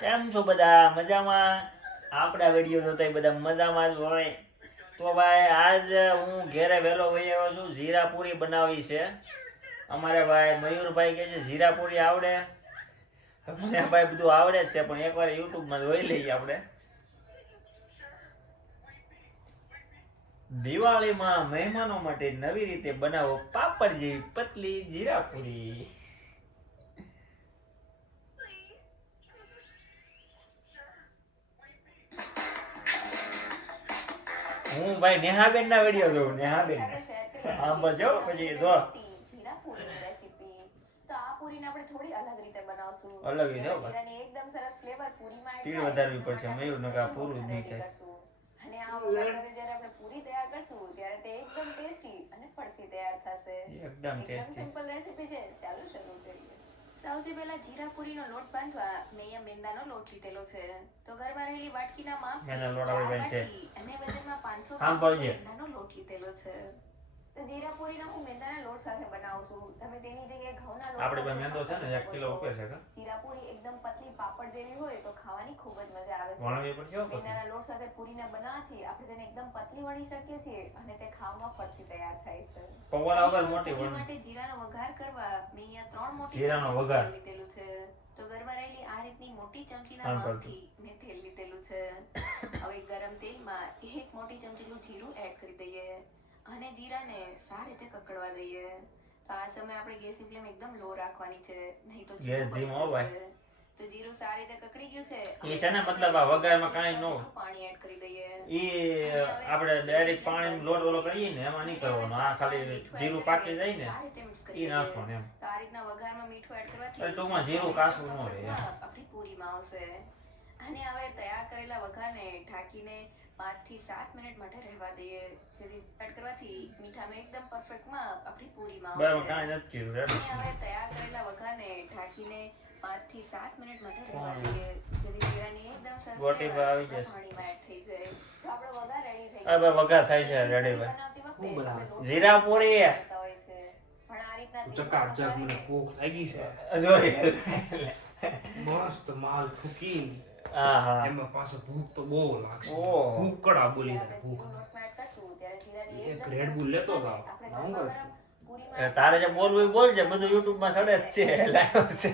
કેમ છો બધા મજામાં? આપણા વિડીયો જોતા બધા મજામાં જ હોય. તો ભાઈ આજ હું ઘેરે વહેલો વહી આવ્યો છું. જીરાપુરી બનાવી છે અમારે ભાઈ મયુરભાઈ કે છે જીરાપુરી આવડે. મને ભાઈ બધું આવડે જ છે પણ એકવાર યુટ્યુબમાં જોઈ લઈએ આપણે. દિવાળીમાં મહેમાનો માટે નવી રીતે બનાવો પાપડ જેવી પતલી જીરાપુરી. હું ભાઈ નેહાબેન ના વિડીયો જોઉં. નેહાબેન હા બજો પછી જો જીરાપુરીની રેસીપી. તો આ પૂરીને આપણે થોડી અલગ રીતે બનાવશું. અલગ રીતે હો ભાઈ. જીરાની એકદમ સરસ ફ્લેવર પૂરીમાં તીડ વધારવી પડશે. મયુર નકા પૂરું જ નહીં થાય. અને આ વઘાર સાથે જ્યારે આપણે પૂરી તૈયાર કરશું ત્યારે તે એકદમ ટેસ્ટી અને ફળસી તૈયાર થશે. એકદમ ટેસ્ટી. સિમ્પલ રેસીપી છે. ચાલો શરૂ કરીએ. સૌથી પહેલા જીરાપુરીનો લોટ બાંધવા મેં અહીંયા મેંદાનો લોટ લીધેલો છે. તો ઘરમાં રહેલી વાટકીના માપથી મેંદાનો લોટ 4 આવે છે. વાટકી અને વજનમાં 500 હા, ગ્રામ બોલીએ. મેંદાનો લોટ લીધેલો છે. તો જીરાપુરીનો હું મેંદાના લોટ સાથે બનાવું છું. તમે તેની જગ્યાએ ઘઉંના લોટ આપણે ભાઈ મેંદો છે ને 1 કિલો ઉપર છે કે જીરાપુરી એકદમ પતલી પાપડ જેવી હોય તો ખાવાની ખૂબ જ મજા આવે છે. વણવી પડશે હો પછી. મેંદાના લોટ સાથે પૂરીને બનાવવાથી આપણે તેને એકદમ પતલી વણી શકીએ છીએ અને તે ખાવામાં ફરતી તૈયાર થાય છે. પૌવા વગર મોટી પૂરી વણ. માટે જીરાનો વઘાર કરવા મેં અહીંયા 3 મોટી જીરાનો ચમચી વઘાર. તેલ લીધેલું છે. તો ઘરમાં રહેલી આ રીતની મોટી ચમચીના આમ કરજો. માપથી મેં તેલ લીધેલું છે. હવે ગરમ તેલમાં 1 મોટી ચમચીનું જીરું એડ કરી દઈએ અને જીરાને સારી રીતે કકડવા દઈએ. તો આ સમયે આપણે ગેસની ફ્લેમ એકદમ લો રાખવાની છે, નહીં તો જીરું ગેસ ધીમો બળી ભાઈ. જશે. તો જીરું સારી રીતે કકડી ગયું છે. ઈ છે ને મતલબ આ વઘારમાં કાંઈ ન હોય. પાણી એડ કરી દઈએ. ઈ આપણે ડાયરેક્ટ પાણી લોટ ઓલો કરીએ ને એમાં નહીં કરવાનો. આ ખાલી જીરું પાકી જાય ને સારી રીતે મિક્સ કરી ઈ દઈએ. નાખવાનું એમ. તો આ રીતના વઘારમાં મીઠું એડ કરવાથી એટલે ટૂંકમાં જીરું કાચું ન રહે એમ. આપણી પૂરીમાં આવશે. અને હવે તૈયાર કરેલા વઘારને ઢાંકીને 5 થી 7 મિનિટ માટે રહેવા દઈએ, જેથી એડ કરવાથી મીઠાનો એકદમ પરફેક્ટ માપ આપણી પૂરીમાં બરાબર આવશે. કાંઈ નથી કર્યું રેડી. અને હવે તૈયાર કરેલા વઘારને ઢાંકીને 5 થી 7 મિનિટ માટે રહેવા દઈએ, જેથી જીરાની એકદમ સરસ ગોટી ફ્લેવર આવી જશે. પાણીમાં એડ થઈ જાય. તો આપણો વઘાર રેડી થઈ હવે વઘાર થાય છે રેડી ભાઈ. બનાવતી વખતે હું બનાવું? આપણે લોટ જીરાપુરી. કરતા હોય છે. પણ આ રીતના ચકાચક મને ભૂખ લાગી છે. જોઈ મસ્ત માલ ફૂકી હા હા એમાં પાછો ભૂખ તો બહુ લાગશે. ઓહ. ભૂકડા બોલી આપણે ભૂખ. જીરું લોટમાં એડ કરશું ત્યારે જીરાની એક એકદમ Red Bull લેતો હતો. આપણે હું ગરમા કરશું? ગરમ પૂરીમાં તારે જે બોલવું એ બોલજે. બધું યુટ્યુબ માં ચડે જ છે. લાવ્યો છે.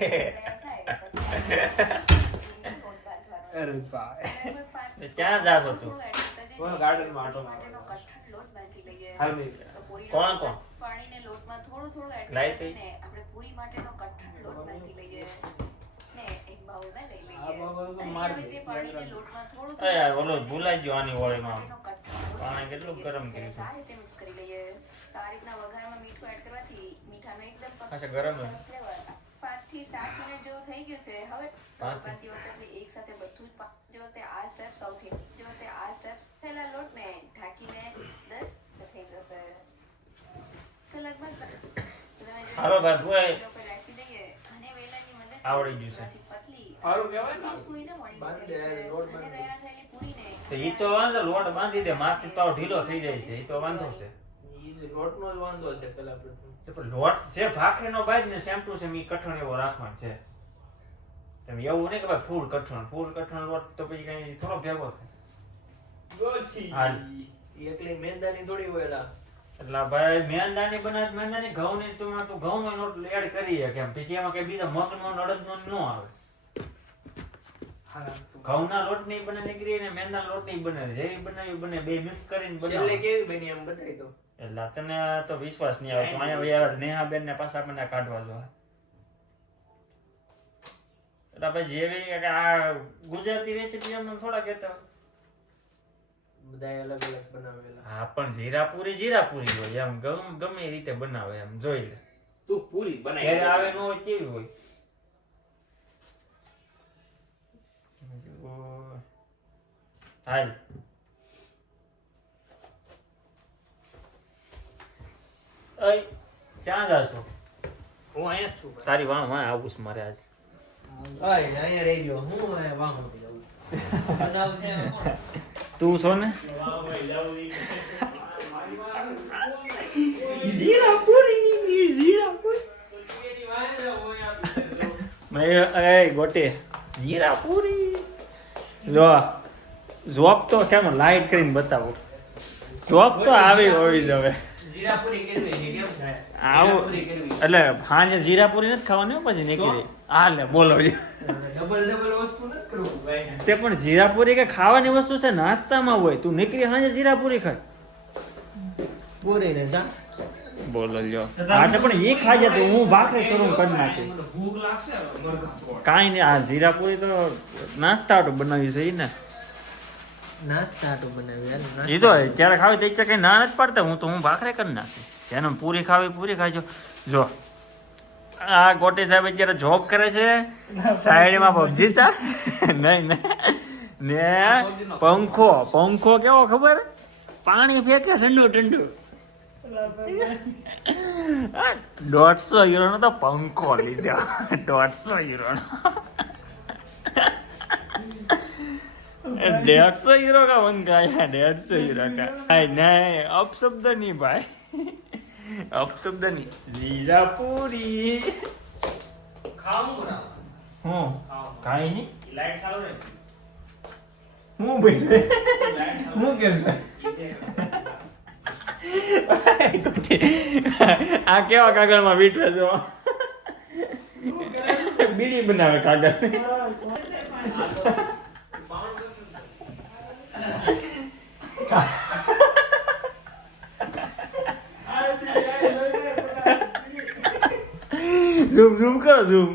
અરે ભાઈ. ક્યાં જાતો તું? કોણ ગાર્ડનમાં આંટો મારવા હાલ મેં. કોણ કોણ? પાણીને લોટમાં થોડું થોડું એડ લાઈ તો. કરીને આપણે પૂરી માટેનો કઠણ લોટ બાંધી લઈએ ને એક બાઉલમાં લઈ લઈએ. આ બાબત તો અને માર હવે દે. તે પાણીને લોટમાં થોડું અરે યાર ઓલો ભૂલાઈ ગયો આની ઓળીમાં. માટેનો કઠણ લોટ પાણી કેટલું બાંધી ગરમ લઈએ. કર્યું છે. સારી રીતે મિક્સ કરી લઈએ. તો આ રીતના વઘારમાં મીઠું એડ કરવાથી મીઠાનો એકદમ પાછા ગરમ જ. ફ્લેવર 5 થી 7 મિનિટ જેવું થઈ ગયું છે. હવે પાંચ થી. બાકી વખતે આપણે એક સાથે બધું જ જે વખતે આ સ્ટેપ સૌથી જે વખતે આ સ્ટેપ પહેલા લોટને ઢાંકીને 10 થઈ જશે. તો લગભગ હાલો ભાઈ ભૂલાઈ લોકો રાખી દઈએ અને વેલણની મદદથી આવડી ગયું છે. પતલી સારું કહેવાય ને? તેજ પૂરીને વણી બાંધી દીધેલી દે, છે. લોટ અને બાંધી દે. તૈયાર થયેલી પૂરીને તો ઈ તો વાંધો લોટ બાંધી દે. માથથી પાવ ઢીલો થઈ જાય છે. ઈ તો વાંધો છે. ઈ જે લોટનો જ વાંધો છે પેલા પ્રથમ. તો પણ લોટ જે ભાખરીનો બાજ ને સેમ ટુ સેમ ઈ કઠણ એવો રાખવાનો છે. તમે એવું નહીં કે ભાઈ ફૂલ કઠણ લોટ તો પછી કઈ થોડો ભેગો થાય. ગોછી. હાલ. એકલી મેંદાની થોડી હોય એલા. એટલે ભાઈ મેંદાની બનાવે મેંદાની ઘઉંની તો ઘઉંનો લોટ એડ કરીએ કેમ પછી એમાં કઈ બીજા મગનો અડદનો ન આવે. હા. ઘઉંના લોટની બને નીકળી ને મેંદાના લોટની બને જેવી બનાવી બને બે મિક્સ કરીને છેલ્લે બનાવો. કેવી બની એમ બતાવી દો. એટલે તને તો વિશ્વાસ નહીં આવે તો અહીંયા વહી નેહાબેન ને પાછા મને કાઢવા દો. એટલે પછી જેવી કે આ ગુજરાતી રેસીપી અમને થોડા કહેતા હોય. બધાય અલગ અલગ બનાવેલા. હા પણ જીરાપુરી હોય એમ ગમે એ રીતે બનાવે એમ જોઈ લે. તું પૂરી બનાવી ઘરે દે. આવે ન હોય કેવી હોય. હાલ અય ક્યાં જાશો? હું અહીંયા જ છું ભાઈ. તારી વાણ માં આવું છું મારે આજ. અહીંયા રહી ગયો. હું વાંહો જાઉં. તું છો ને જીરાપુરી. મેં એ ગોટે જીરા પૂરી જો જોબ તો કેમ લાઈટ કરીને બતાવો જોબ તો આવી હોવી જોઈએ આવું એટલે હાજે જીરા પૂરી નથી ખાવાની હો, પછી નીકળી હાલે બોલો તે પણ જીરા પૂરી કે ખાવાની વસ્તુ છે નાસ્તામાં હોય તું નીકળી હાજે જીરા પૂરી ખાય પૂરી ને જા બોલો લ્યો આટલે પણ એ ખાઈ જતું હું ભાખરી શરૂ કરી નાખી ભૂખ લાગશે કાંઈ નહીં આ જીરા પૂરી તો નાસ્તા હાટુ બનાવી છે ઈ ને નાસ્તા હાટું બનાવી એ તો જ્યારે ખાવી તે કઈ ના નથી પાડતા હું ભાખરે કરી નાખી જેને પૂરી ખાવી પૂરી ખાજો જો આ ગોટી સાહેબ અત્યારે જોબ કરે છે સાઈડમાં પબજી સા નહીં ને પંખો કેવો ખબર પાણી ફેંકે ઠંડુ 150 યુરોનો તો પંખો લીધો 150 યુરોનો 150 यूरो का पंखा है 150 यूरो का नहीं अपशब्द नहीं भाई अपशब्द नहीं जीरा पूरी ખાવું હું કાઈ નહીં લાઈટ ચાલુ રહે હું બેસે હું કેસે આ કેવા કાગળમાં વીટવે છો બીડી બનાવે કાગળ ઝૂમ કરો ઝૂમ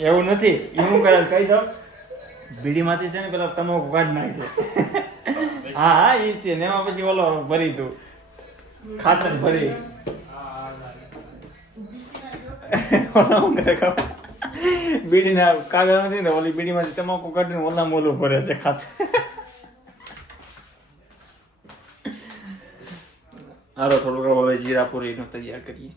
એવું નથી એવું કરે કહી દો બીડીમાંથી છે ને પેલા તમાકુ કાઢ નાખ્યો હા એ છે ને એમાં પછી ઓલો ભરી તું ખાતર ભરી બીડીના કાગળ નથી ને ઓલી બીડીમાંથી તમાકુ કાઢીને ઓલા મોલું ભરે છે ખાતર હાલો થોડુંક હવે જીરા પૂરીનો તૈયાર કરીએ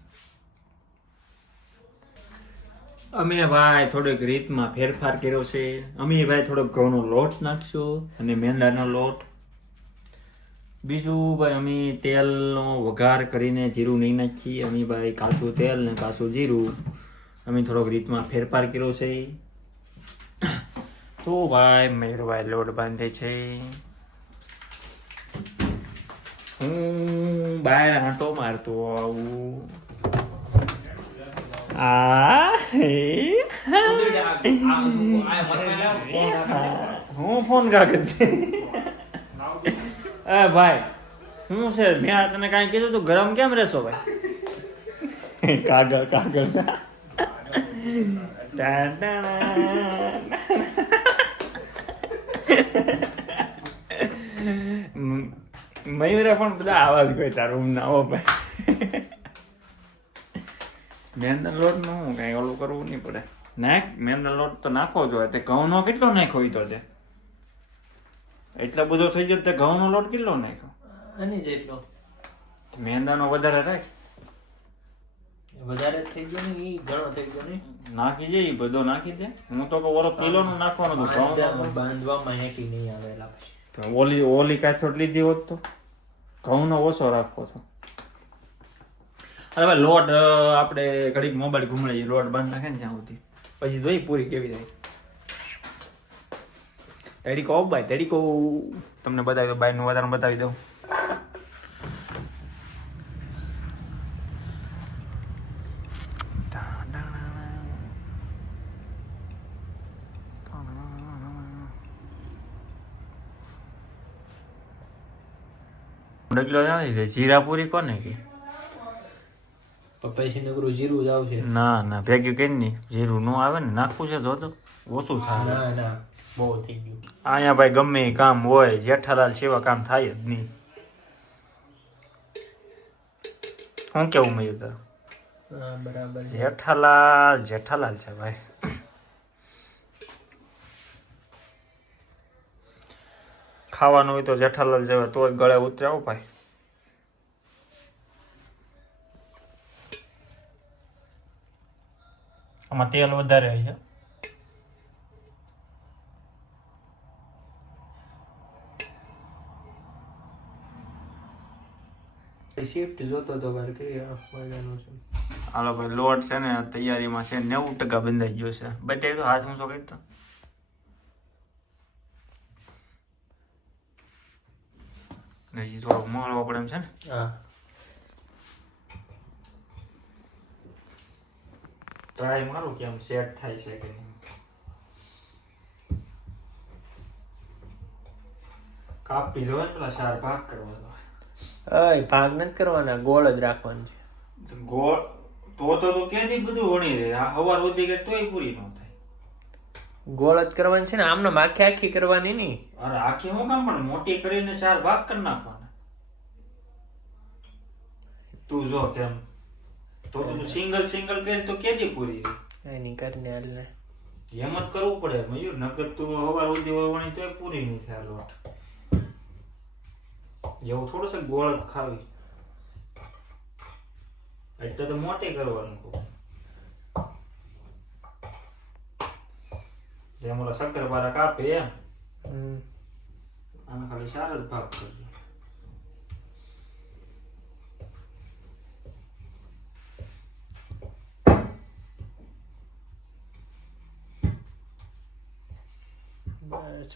અમે ભાઈ થોડીક રીતમાં ફેરફાર કર્યો છે અમે ભાઈ થોડોક ઘઉંનો લોટ નાખશો અને મેંદાનો લોટ બીજું ભાઈ અમે તેલનો વઘાર કરીને જીરું નહીં નાખીએ અમે ભાઈ કાચું તેલ ને કાચું જીરું અમે થોડોક રીતમાં ફેરફાર કર્યો છે તો ભાઈ મેરુભાઈ લોટ બાંધે છે હું બહાર આંટો મારતો આવું હું ફોન કાગળ ભાઈ શું છે મેં તને કાંઈ કીધું તું ગરમ કેમ રહેશો ભાઈ કાગળ મયુરા પણ બધા આવાજ કોઈ તારું ના હો ભાઈ મેંદા લોટ નું કઈ ઓલું કરવું નહીં પડે નાખ મેંદા લોટ તો નાખવો જોઈએ તે ઘઉંનો કેટલો નાખ્યો ઈ તો તે એટલો બધો થઈ ગયો તે ઘઉંનો લોટ કેટલો નાખ્યો આની જેટલો મેંદાનો વધારે રાખ વધારે થઈ ગયો ને ઈ ઘણો થઈ ગયો ને નાખી જાય બધો નાખી દે હું તો ઓરો કિલો નું નાખવાનું હતું ઘઉં બાંધવામાં હેટી નહીં આવેલા પછી ઓલી કાથોટ લીધી હોત તો ઘઉંનો ઓછો રાખવો તો અરે ભાઈ લોટ આપણે ઘડીક મોબાઈલ ઘૂમડાઈએ લોટ બાંધ નાખે ને ત્યાં સુધી પછી જોઈ પૂરી કેવી થાય તડીકો ભાઈ તડીકો તમને બતાવી દો બાયનું વધારે બતાવી દઉં જીરા પૂરી કોને કે પપ્પાઈ નગરું જીરું જ આવશે ના ભેગ્યું કે નહીં જીરું નો આવે ને નાખવું છે તો ઓછું થાય ના બહુ થઈ ગયું અહીંયા ભાઈ ગમે એ કામ હોય જેઠાલાલ સેવા કામ થાય જ નહીં શું કેવું મેં બરાબર જેઠાલાલ છે ભાઈ ખાવાનું હોય તો જેઠાલાલ જેવા તો ગળે ઉતરે આવો ભાઈ આમાં તેલ વધારે છે શિફ્ટ જોતો તો વાર કે વાગ્યાનું છે હાલો ભાઈ લોટ છે ને તૈયારીમાં છે 90% બંધાઈ ગયો છે. બતાવી દો હાથ ઊંચો કરી તો. હજી થોડોક મોળવો પડે એમ છે ને. હા ટ્રાય મારું કેમ સેટ થાય છે કે નહીં. કાપી જોવે ને પેલા 4 ભાગ કરવા અય ભાગ નથી કરવાના, ગોળ જ રાખવાનું છે. તો ગોળ તો ક્યાંથી બધું વણી રહે. આ હવાર વધી ગઈ તોય પૂરી ન થાય. ગોળ જ કરવાની છે ને, આમને આખી આખી કરવાની નહીં. અરે આખી હું કામ પણ મોટી કરીને 4 ભાગ કરી નાખવાના. તું જો તેમ તો તું સિંગલ કરીને તો ક્યાંથી પૂરી રહે. એની કરીને હાલ ને એમ જ કરવું પડે મયુર, નકર તું હવાર સુધી વણી તોય પૂરી નહીં થાય લોટ. એવું થોડું છે ગોળ જ ખાવી, એટલે તો મોટી કરવાનું કહું. જેમ ઓલા શક્કરપારા કાપે એમ આને ખાલી 4 જ ભાગ કરજો.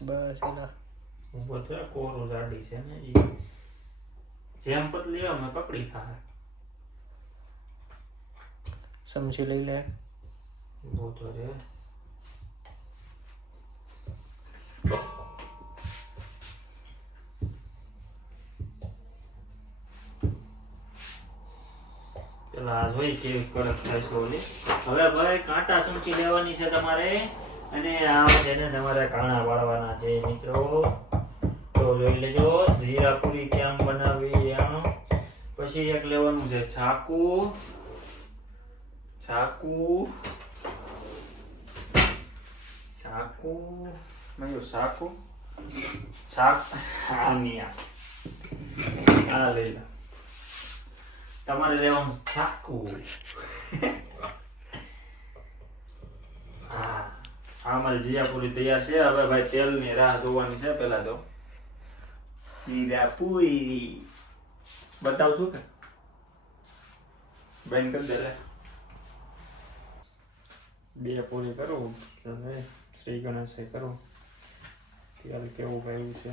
બસ એના ઉભો થયો કોરો જાડી છે ને ઈ જેમ પતલી અમે પકડી ખાય. સમજી લઈ લે. ઉભો તો રે. પેલા જોઈ કેવી કડક થાય છે ઓલી. હવે ભાઈ કાંટા ચમચી લેવાની છે તમારે અને આ જેને તમારે કાણા વાળવાના છે મિત્રો. તો જોઈ લેજો જીરા પૂરી કેમ બનાવી એમ. પછી એક લેવાનું છે ચાકુ મયુર ચાકુ આ લઈ લો. તમારે લેવાનું ચાકુ. હા અમારી જીરાપુરી તૈયાર છે. હવે ભાઈ તેલની રાહ જોવાની છે. પેલા તો જીરાપુરી બતાવશું કે બંધ કરી દે લે. 2 પૂરી કરું શ્રી ગણેશ કરું. તેલ કેવું ગયું છે.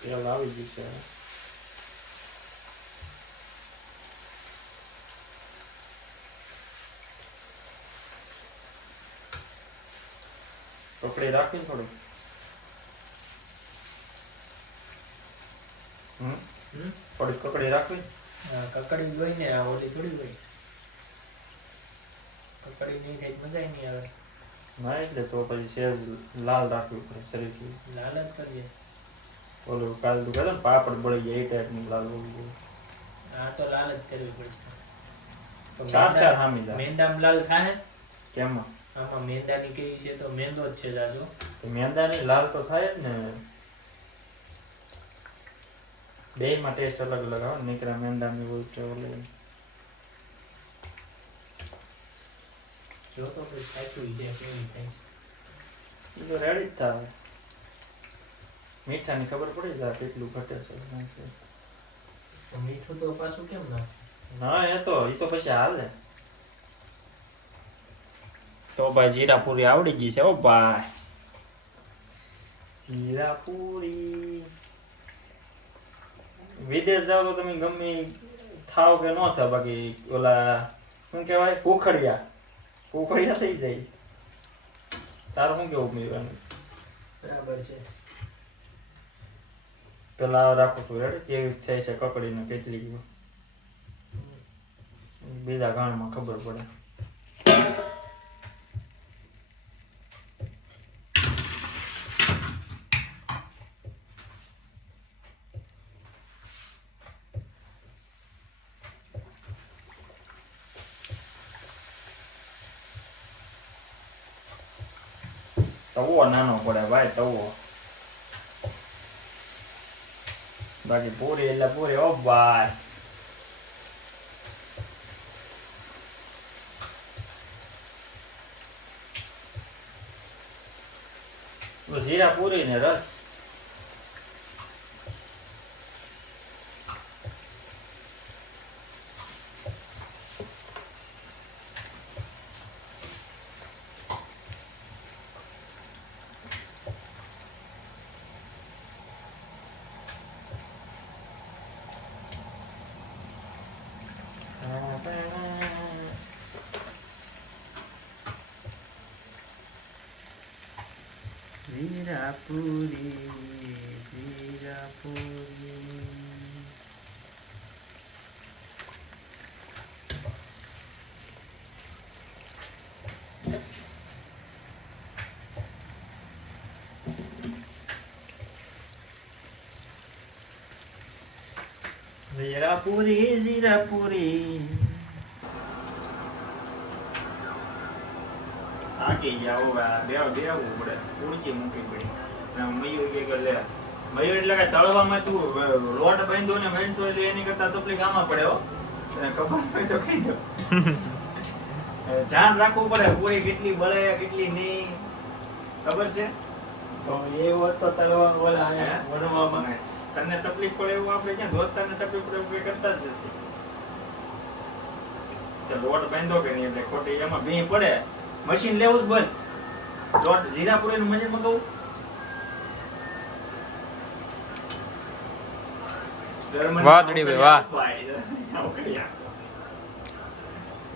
તેલ આવી ગયું છે. કકડી રાખી થોડી. થોડી કકડી રાખવી. કકડી હોય ને, આ ઓલી થોડી હોય. કકડી નહીં થાય મજા નહીં આવે. ના એટલે તો પછી સેજ લાલ રાખવી પડે શરીર. લાલ જ કરીએ. ઓલું કાલ તું કહેતો ને પાપડ બળી જાય એ ટાઈપની લાલ હોવી. આ તો લાલ જ કરવી પડશે. 4 હામી જાય. મેંદામાં લાલ થાય કેમ? આમાં મેંદાની કેવી છે તો મેંદો જ છે જાજો. મેંદાની લાલ તો થાય જ ને. બેયમાં ટેસ્ટ અલગ અલગ આવે. નીકળ્યા મેંદાની હોય તો ઓલી જો તો કોઈ સાચું છે કેવી થાય. એ તો રેડી જ થાય. મીઠાની ખબર પડી જાય કેટલું ઘટે છે. તો મીઠું તો પાછું કેમ ના? ના એ તો પછી હાલે. તો ભાઈ જીરાપુરી આવડી ગઈ છે. ઓ ભાઈ જીરાપુરી. વિદેશ જાવ તો તમે ગમે થાવ કે ન થાવ, બાકી ઓલા શું કહેવાય કુખડિયા થઈ જાય. તારું શું કેવું મેળવાનું? બરાબર છે. પેલા રાખું છું રેડી કેવી થાય છે કકડીને કેટલી બીજા ગાણમાં ખબર પડે. તવો નાનો પડે ભાઈ તવો. બાકી પૂરી એટલે પૂરી. ઓ ભાઈ જીરા પૂરી ને રસ. જીરાપુરી જીરાપુરી આકી જાઓ બેવું પડે ઉડચી મૂકી પડી મયુર કે લે મયુર એટલે કે તળવામાં તું લોટ બાંધ્યો ને વેણસો એટલે એની કરતા તકલીફ આમાં પડે હો તને ખબર હોય તો કહી દો ધ્યાન રાખવું પડે પૂરી કેટલી બળે કેટલી નહીં ખબર છે તો એવું તો તળવા બોલા વણવામાં તને તકલીફ પડે એવું આપણે ક્યાં દોસ્તારને તકલીફ પડે એવું કરતા જ નથી લોટ બાંધો કે નહીં એટલે ખોટી એમાં ભી પડે મશીન લેવું જ બંધ લોટ જીરાપુરી નું મશીન મંગાવું વાહ તડી ભાઈ વાહ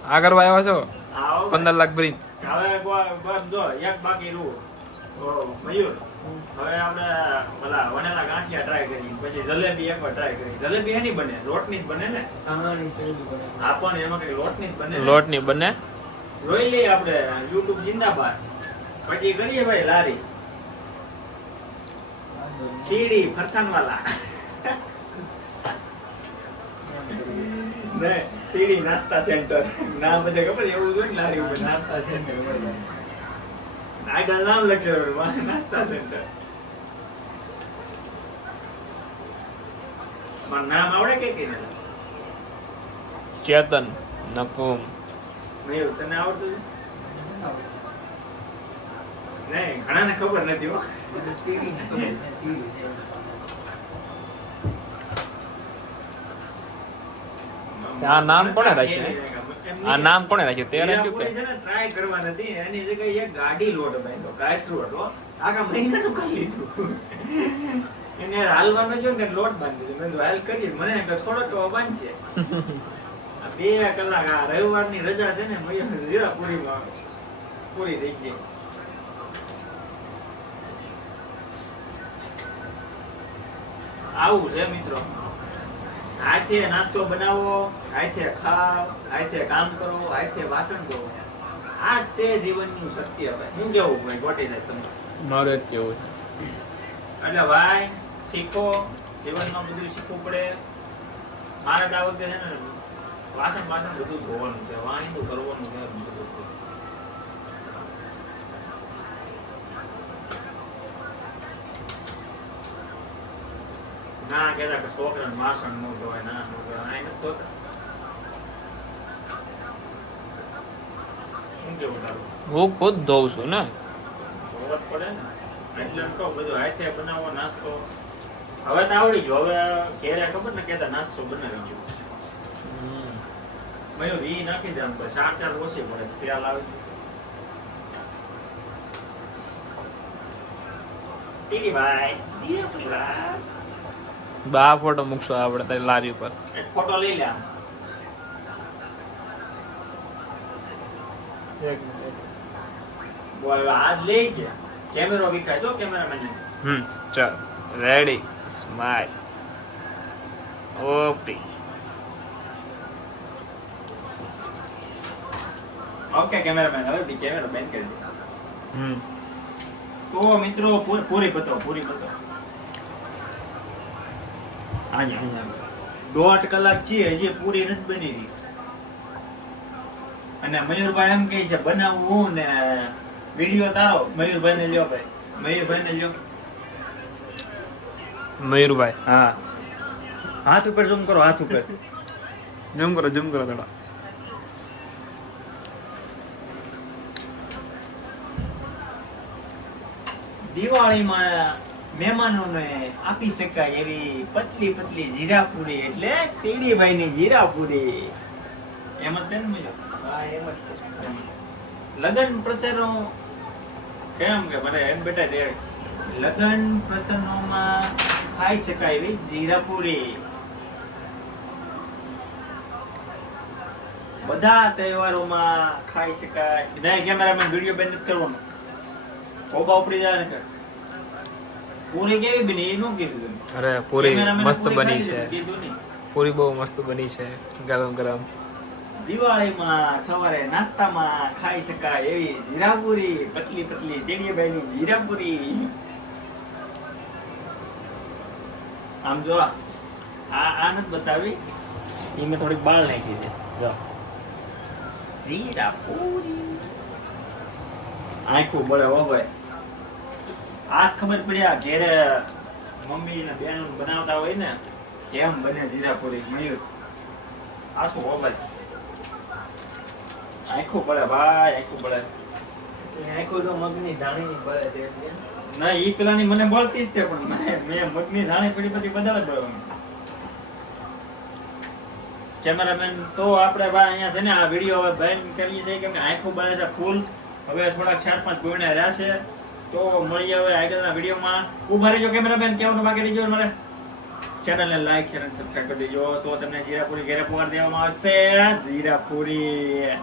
આગળ આવ્યો છો 15 લાખ ભરી હવે જો એક બાકી રૂ મયુર હવે આપણે પેલા વનેલા ગાંઠિયા ટ્રાય કરી પછી જલેબી એકવાર ટ્રાય કરી જલેબી એની બને લોટની જ બને ને સામાની પેલી બને હા પણ એમાં કઈ લોટની જ બને લોટની બને રોઈ લઈએ આપણે યુટ્યુબ જિંદાબાદ પછી કરીએ ભાઈ લારી કીડી ફરસાણ વાલા ને કીડી નાસ્તા સેન્ટર નામ બધે ખબર એવું જોઈએ ને લારી ઉપર નાસ્તા સેન્ટર આગળ નામ લખેલું નાસ્તા સેન્ટર મારું નામ આવડે કે નહીં ચેતન નકુમ મયુર તને આવડતું છે નહીં ઘણાને ખબર નથી હો આ નામ કોણે રાખ્યું આ નામ કોણે રાખ્યું તે રાખ્યું કે ટ્રાય કરવા નથી એની જગ્યાએ એક ગાડી લોટ બાંધ્યો કાચરો હતો આખા મહિનાનું કરી લીધું એને હાલવાનું જો કે લોટ બાંધી દીધો મેં હાલ કરીએ મને કે થોડો તો બાંધશે 2 કલાક આ રવિવારની રજા છે ને મયુર જીરાપુરીમાં પૂરી થઈ ગઈ આવું છે મિત્રો હાથે નાસ્તો બનાવો હાથે ખાઓ હાથે કામ કરો હાથે વાસણ ધોવો આ છે જીવનનું સત્ય ભાઈ હું કેવું ભાઈ ગોટી જાય તમને મારે જ કેવું એટલે ભાઈ શીખો જીવનમાં બધું શીખવું પડે મારે તો આ વખતે છે ને વાસણ બધું ધોવાનું છે વાહિંદુ કરવાનું છે બધું ના કહેતા કે છોકરાને વાસણ ન ધોવાય ના ન ધોવાય આ નથી ધોતા હું કેવું તારું હું ખુદ ધોઉં છું ને ધોવા જ પડે ને એટલે કહું બધું હાથે બનાવો નાસ્તો હવે તો આવડી ગયો હવે ઘેરે ખબર ને કેતા નાસ્તો બનાવી ગયો મયુર ઈ નાખી દે આમ તો 4 ઓછી પડે ખ્યાલ આવી ટીડી ભાઈ સીએફી ભાઈ બા ફોટો મૂકશો આપણે તારી લારી ઉપર એક ફોટો લઈ લે આમ બોલ આજ લઈ ગયા કેમેરો વિખાય તો કેમેરામેન ચાલ ready smile okay okay cameraman હવે બી કેમેરો બેન કરી દે તો મિત્રો પૂરી પતો આની 1.5 કલાક છે હજી પૂરી નથી બની રહી અને મયુરભાઈ એમ કહે છે બનાવવું ને વિડિયો તારો મયુરભાઈ ને લ્યો મયુરભાઈ હા હાથ ઉપર ઝૂમ કરો ઝૂમ કરો થોડા દિવાળીમાં મહેમાનોને આપી શકાય એવી પતલી જીરાપુરી એટલે તીડીભાઈની જીરાપુરી એમ જ ને મજા હા એમ જ લગન પ્રસંગો કેમ કે મને એમ બેટા દે લગન પ્રસંગોમાં ખાઈ શકાય એવી જીરાપુરી બધા તહેવારોમાં ખાઈ શકાય નહીં કેમેરામેન વિડીયો બેન નથી કરવાનો ઓબા ઉપડી જાય ને પૂરી કેવી બની એ નું કીધું તમે. અરે પૂરી કેમેરામેને મસ્ત પૂરી બની ખાધી છે હતી, કીધું નહીં. પૂરી બહુ મસ્ત બની છે ગરમ ગરમ. દિવાળીમાં સવારે નાસ્તામાં ખાઈ શકાય એવી જીરાપુરી, પતલી પતલી તેડીયાભાઈની જીરાપુરી. આમ જો આ નથી બતાવી, ઈ મેં થોડીક બાળ નાખી છે. જો જીરાપુરી આખું બળે હો ભાઈ. આ ખબર પડી આ ઘેરે મમ્મી ને બેન બનાવતા હોય ને કેમ બને જીરાપુરી મયુર. આ શું હો ભાઈ, આખું પડે ભાઈ, આખું પડે. આખું તો મગની ધાણીની પડે છે એટલે. ના ઈ પેલાની મને બોલતી જ તે પણ મેં મગની ધાણી પડી બધી બધા જ બોલવાનું. કેમેરામેન તો આપણે ભાઈ અહીંયા છે ને આ વિડીયો હવે બેન કરીએ છીએ કેમ કે આખું બને છે ફૂલ. હવે થોડાક 4-5 ગોળના રહ્યા છે તો મળીએ હવે આગળના વિડીયોમાં. ઉભા રહેજો કેમેરામેન, કહેવાનું બાકી રહી ગયું મારે. ચેનલને લાઈક શેર અને સબસ્ક્રાઇબ કરી દેજો તો તમને જીરાપુરી ઘરે પહોંચાડી દેવામાં આવશે. જીરાપુરી